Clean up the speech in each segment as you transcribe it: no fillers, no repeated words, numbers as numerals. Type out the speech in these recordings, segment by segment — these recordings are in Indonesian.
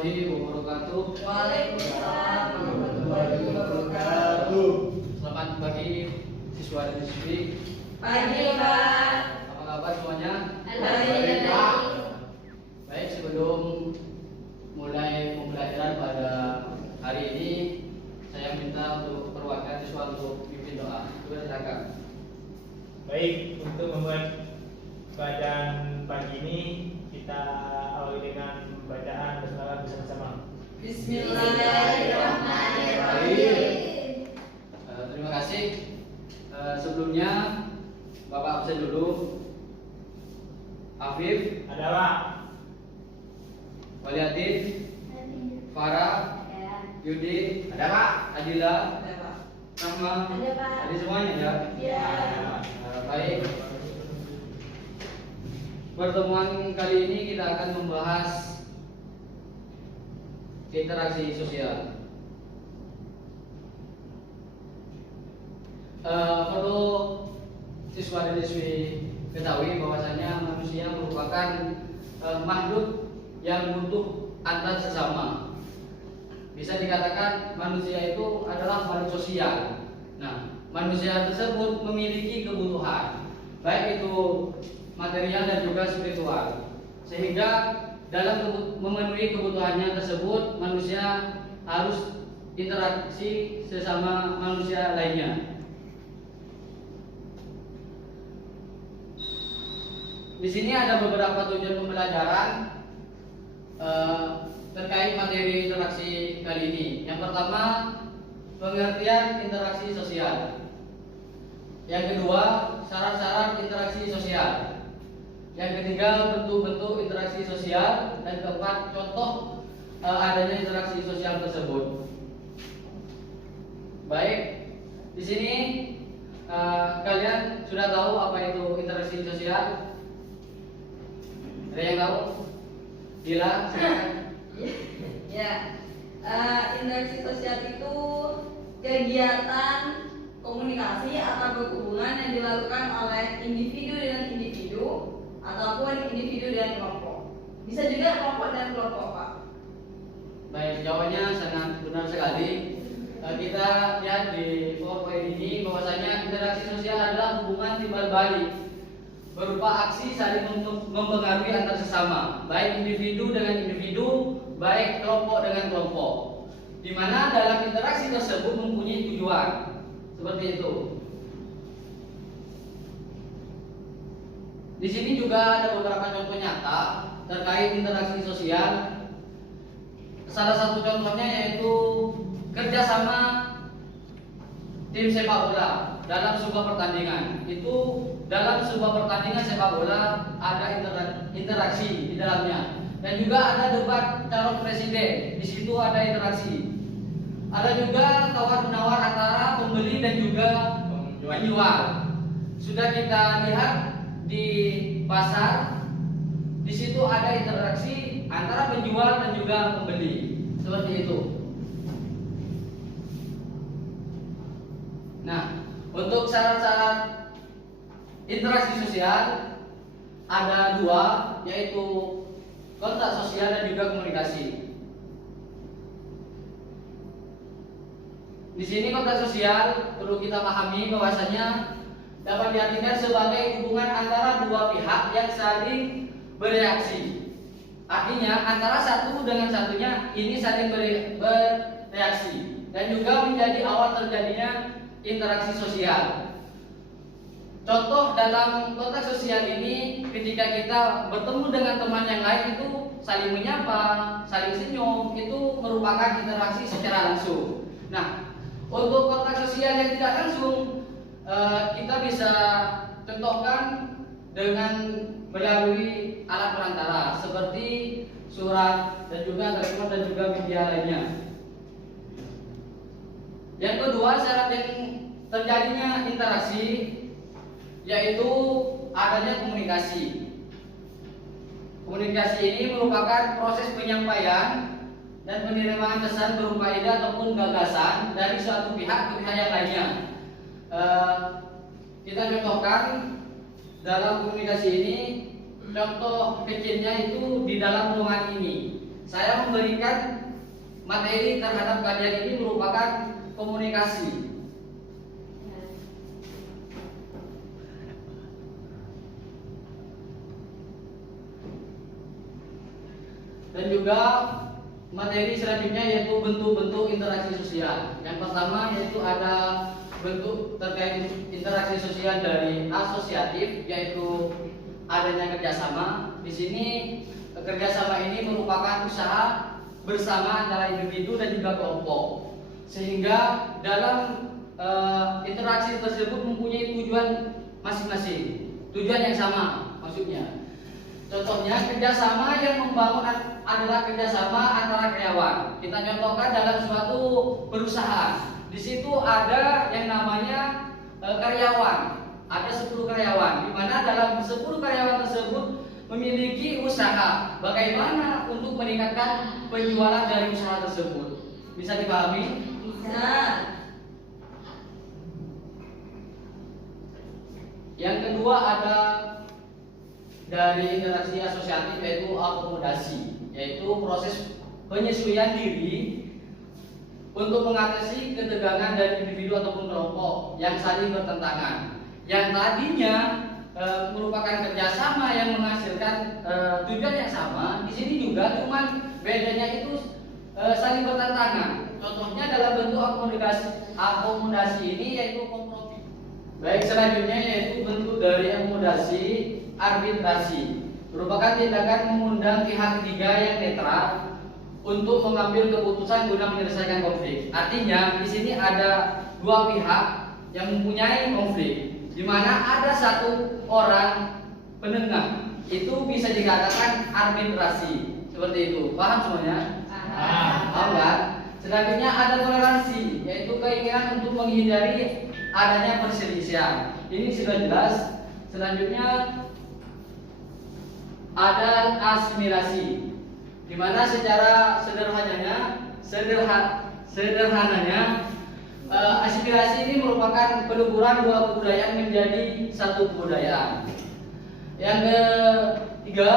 warahmatullahi wabarakatuh. Waalaikumsalam warahmatullahi wabarakatuh. Selamat pagi siswa dan siswi. Pagi, Pak. Apa kabar semuanya? Alhamdulillah. Baik, sebelum mulai pembelajaran pada hari ini, saya minta untuk perwakilan siswa untuk pimpin doa. Silakan. Baik, untuk membuat bacaan pagi ini kita awali dengan bacaan basmalah bersama-sama. Bismillahirrahmanirrahim. Terima kasih. Sebelumnya Bapak absen dulu. Afif, Ada Pak? Waliatin, Farah, Yudi, Ada Pak? Adila, Ada, Pak. Rahma, Ada, Pak. ada semuanya ya. Ya. Baik. Pertemuan kali ini kita akan membahas interaksi sosial. Perlu siswa dan siswi ketahui bahwasanya manusia merupakan makhluk yang butuh antar sesama. Bisa dikatakan manusia itu adalah makhluk sosial. Nah, manusia tersebut memiliki kebutuhan, baik itu material dan juga spiritual. Sehingga dalam memenuhi kebutuhannya tersebut, manusia harus interaksi sesama manusia lainnya. Di sini ada beberapa tujuan pembelajaran terkait materi interaksi kali ini. Yang pertama, pengertian interaksi sosial. Yang kedua, syarat-syarat interaksi sosial. Yang ketiga, bentuk-bentuk interaksi sosial. Dan keempat, contoh adanya interaksi sosial tersebut. Baik, di sini kalian sudah tahu apa itu interaksi sosial? Ada yang tahu? Dila, silakan. Ya. Interaksi sosial itu kegiatan komunikasi atau berhubungan yang dilakukan oleh individu dengan individu ataupun individu dengan kelompok. Bisa juga kelompok dan kelompok, Pak. Baik, jawabannya sangat benar sekali. Kita lihat di PowerPoint ini bahwasanya interaksi sosial adalah hubungan timbal balik berupa aksi saling mempengaruhi antar sesama, baik individu dengan individu, baik kelompok dengan kelompok, di mana dalam interaksi tersebut mempunyai tujuan. Seperti itu. Di sini juga ada beberapa contoh nyata terkait interaksi sosial. Salah satu contohnya yaitu kerjasama tim sepak bola dalam sebuah pertandingan. Itu dalam sebuah pertandingan sepak bola ada interaksi di dalamnya, dan juga ada debat calon presiden. Di situ ada interaksi. Ada juga tawar menawar antara pembeli dan juga penjual. Sudah kita lihat di pasar, di situ ada interaksi antara penjual dan juga pembeli. Seperti itu. Nah, untuk syarat-syarat interaksi sosial ada dua, yaitu kontak sosial dan juga komunikasi. Di sini kontak sosial perlu kita pahami bahwasanya dapat diartikan sebagai hubungan antara dua pihak yang saling bereaksi. Artinya antara satu dengan satunya ini saling bereaksi dan juga menjadi awal terjadinya interaksi sosial. Contoh dalam kontak sosial ini, ketika kita bertemu dengan teman yang lain itu saling menyapa, saling senyum, itu merupakan interaksi secara langsung. Nah, untuk kontak sosial yang tidak langsung, kita bisa contohkan dengan melalui alat perantara seperti surat dan juga telepon dan juga media lainnya. Yang kedua, syarat yang terjadinya interaksi yaitu adanya komunikasi. Komunikasi ini merupakan proses penyampaian dan penerimaan pesan berupa ide ataupun gagasan dari suatu pihak ke pihak yang lainnya. Kita contohkan dalam komunikasi ini, contoh kecilnya itu di dalam ruangan ini. saya memberikan materi terhadap kalian ini merupakan komunikasi. Dan juga materi selanjutnya yaitu bentuk-bentuk interaksi sosial. Yang pertama yaitu ada bentuk terkait interaksi sosial dari asosiatif, yaitu adanya kerjasama. Di sini kerjasama ini merupakan usaha bersama antara individu dan juga kelompok, sehingga dalam interaksi tersebut mempunyai tujuan masing-masing, tujuan yang sama maksudnya. Contohnya kerjasama yang membangun adalah kerjasama antara karyawan. Kita contohkan dalam suatu perusahaan. Di situ ada yang namanya karyawan. Ada 10 karyawan, di mana dalam 10 karyawan tersebut memiliki usaha. Bagaimana untuk meningkatkan penjualan dari usaha tersebut? Bisa dipahami? Bisa. Yang kedua ada dari interaksi asosiatif, yaitu akomodasi, yaitu proses penyesuaian diri untuk mengatasi ketegangan dari individu ataupun kelompok yang saling bertentangan. Yang tadinya merupakan kerjasama yang menghasilkan tujuan yang sama, di sini juga cuman bedanya itu saling bertentangan. Contohnya dalam bentuk akomodasi ini yaitu kompromi. Baik, selanjutnya yaitu bentuk dari akomodasi arbitrasi, merupakan tindakan mengundang pihak ketiga yang netral untuk mengambil keputusan guna menyelesaikan konflik. Artinya di sini ada dua pihak yang mempunyai konflik, di mana ada satu orang penengah. Itu bisa dikatakan arbitrasi. Seperti itu. Paham semuanya? Paham kan? Selanjutnya ada toleransi, yaitu keinginan untuk menghindari adanya perselisihan. Ini sudah jelas. Selanjutnya ada asimilasi, di mana secara sederhananya asimilasi ini merupakan peluburan dua kebudayaan menjadi satu kebudayaan. Yang ketiga,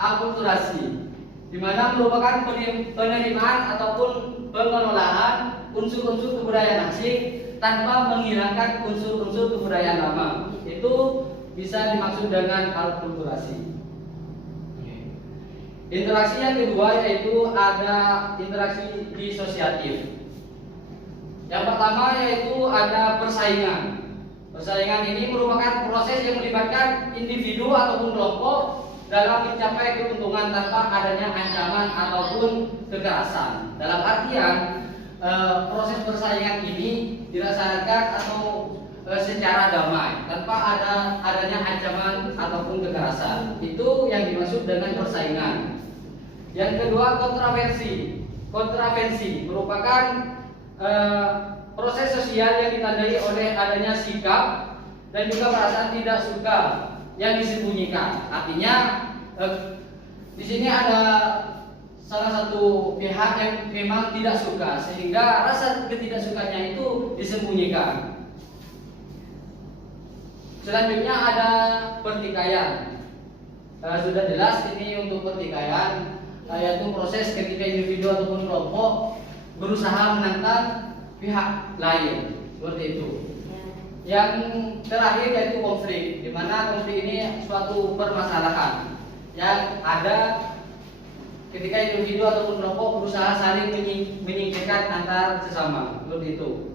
akulturasi, di mana merupakan penerimaan ataupun pengelolaan unsur-unsur kebudayaan asing tanpa menghilangkan unsur-unsur kebudayaan lama. Itu bisa dimaksud dengan akulturasi. Interaksi yang kedua yaitu ada interaksi disosiatif. Yang pertama yaitu ada persaingan. Persaingan ini merupakan proses yang melibatkan individu ataupun kelompok dalam mencapai keuntungan tanpa adanya ancaman ataupun kekerasan. Dalam artian proses persaingan ini dilaksanakan atau secara damai tanpa adanya ancaman ataupun kekerasan. Itu yang dimaksud dengan persaingan. Yang kedua, kontravensi merupakan proses sosial yang ditandai oleh adanya sikap dan juga perasaan tidak suka yang disembunyikan. Artinya di sini ada salah satu pihak yang memang tidak suka, sehingga rasa ketidaksukanya itu disembunyikan. Selanjutnya ada pertikaian. Sudah jelas ini untuk pertikaian, yaitu proses ketika individu ataupun kelompok berusaha menantang pihak lain, seperti itu. Yang terakhir yaitu konflik, di mana konflik ini suatu permasalahan yang ada ketika individu ataupun kelompok berusaha saling menyingkirkan antar sesama, seperti itu.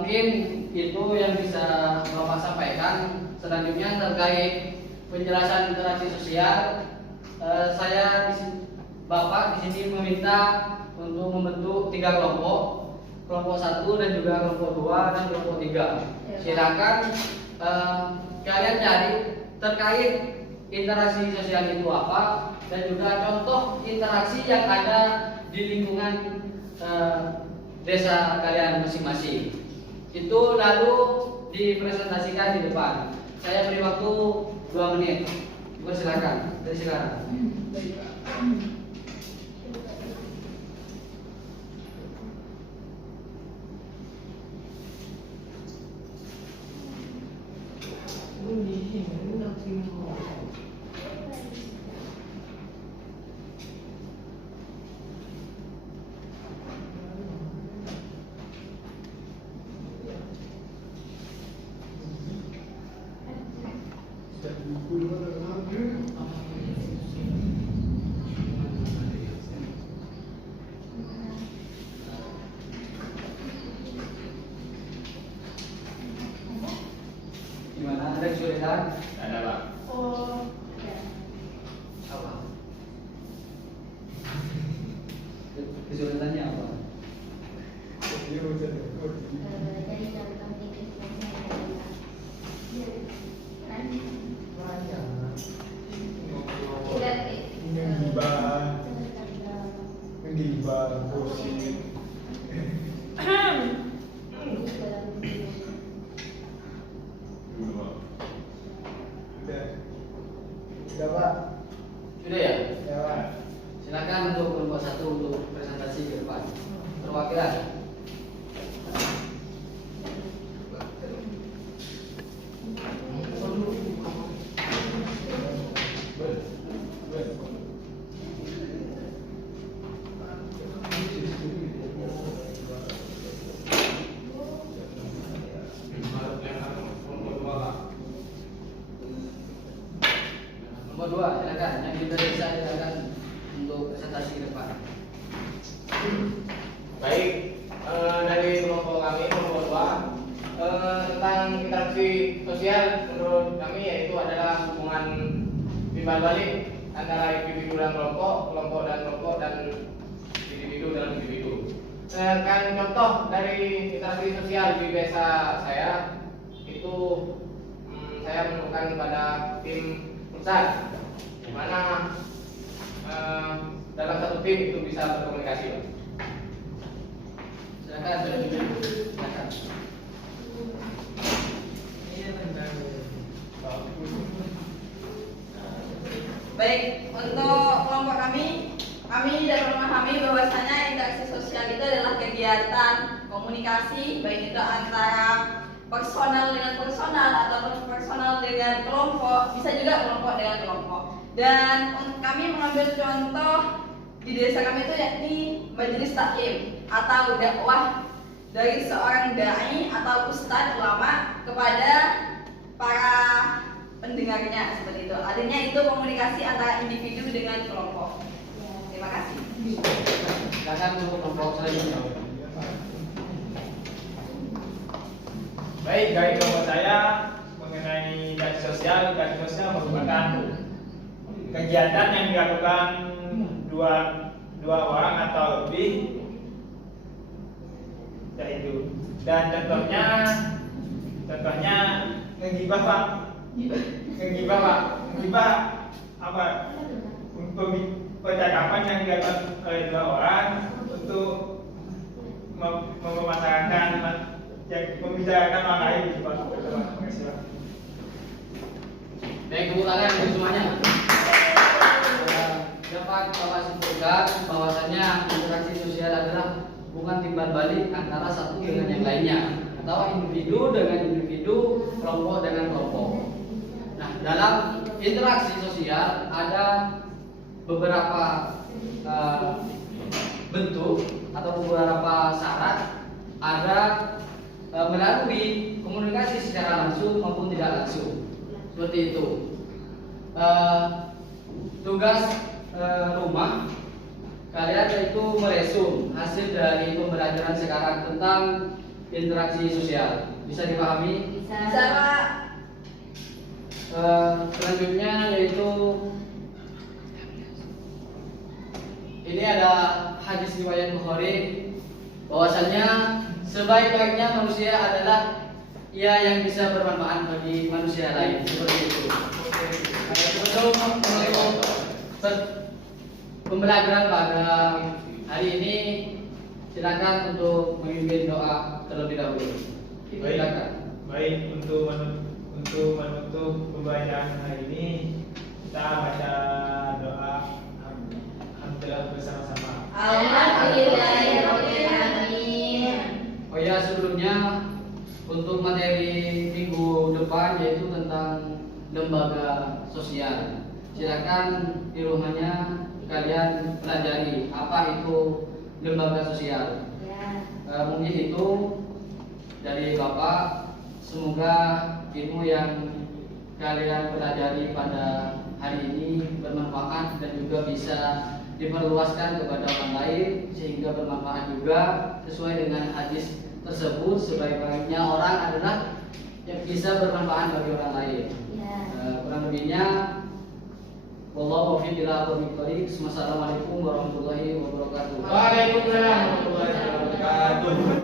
Mungkin itu yang bisa Bapak sampaikan. Selanjutnya terkait penjelasan interaksi sosial, Bapak di sini meminta untuk membentuk 3 kelompok, kelompok 1 dan juga kelompok 2 dan kelompok 3. Silakan kalian cari terkait interaksi sosial itu apa dan juga contoh interaksi yang ada di lingkungan desa kalian masing-masing. Itu lalu dipresentasikan di depan. Saya beri waktu 2 menit. Silakan. Gimana? Ada kesulitan? Ada Pak. Oh, Apa? Kesulitannya apa? Dari contoh titik Sudah ya? Silakan untuk kelompok 1 untuk presentasi ke depan. Perwakilan. Nomor 2, silakan. Yang sudah bisa silakan untuk presentasi ke depan. Baik, dari kelompok kami, kelompok 2, tentang interaksi sosial menurut kami yaitu adalah hubungan timbal balik antara individu dan kelompok dan kelompok dan individu dalam individu. Sedangkan contoh dari interaksi sosial di desa saya itu saya menemukan pada tim pusat, di mana dalam satu tim itu bisa berkomunikasi, Pak. Silakan. Silakan. baik, untuk kelompok kami dapat memahami bahwasanya interaksi sosial itu adalah kegiatan komunikasi baik itu antara personal dengan personal ataupun personal dengan kelompok, bisa juga kelompok dengan kelompok. Dan kami mengambil contoh di desa kami itu yakni majelis taklim atau dakwah dari seorang dai atau ustadz ulama kepada para pendengarnya, seperti itu. Artinya itu komunikasi antara individu dengan kelompok. Terima kasih. Silakan untuk kelompok selanjutnya. Baik, dari kelompok saya mengenai interaksi sosial merupakan kegiatan yang dilakukan dua orang atau lebih, yaitu dan contohnya ngegibah Pak. Ngegibah apa? Percakapan yang dilakukan oleh dua orang untuk memasarkan yang membicarakan orang lain gitu Pak. Terima kasih Pak. Baik, tepuk tangan untuk semuanya. Dapat Bapak simpulkan bahwasanya interaksi sosial adalah hubungan timbal balik antara satu dengan yang lainnya, atau individu dengan individu, kelompok dengan kelompok. Nah, dalam interaksi sosial ada beberapa bentuk atau beberapa syarat, ada melalui komunikasi secara langsung maupun tidak langsung, seperti itu. Tugas rumah kalian yaitu meresum hasil dari pembelajaran sekarang tentang interaksi sosial. Bisa dipahami? Bisa, Pak. Selanjutnya yaitu ini ada hadis riwayat Bukhari bahwasanya sebaik-baiknya manusia adalah ia yang bisa bermanfaat bagi manusia lain, seperti itu. Sebelum pembelajaran pada hari ini, silakan untuk memimpin doa terlebih dahulu. Silakan. Baik, untuk menutup pembelajaran hari ini kita baca doa alhamdulillah bersama-sama. Alhamdulillahirobbilalamin. Oh ya, sebelumnya untuk materi minggu depan yaitu tentang lembaga sosial. Silakan di rumahnya kalian pelajari apa itu lembaga sosial. Mungkin itu dari Bapak. Semoga ilmu yang kalian pelajari pada hari ini bermanfaat dan juga bisa diperluaskan kepada orang lain sehingga bermanfaat juga sesuai dengan hadis tersebut. Sebaik-baiknya orang adalah yang bisa bermanfaat bagi orang lain. Ya. Kurang lebihnya wallahu muwaffiq ila aqwamit thoriq. Wassalamualaikum warahmatullahi wabarakatuh. Waalaikumsalam warahmatullahi wabarakatuh.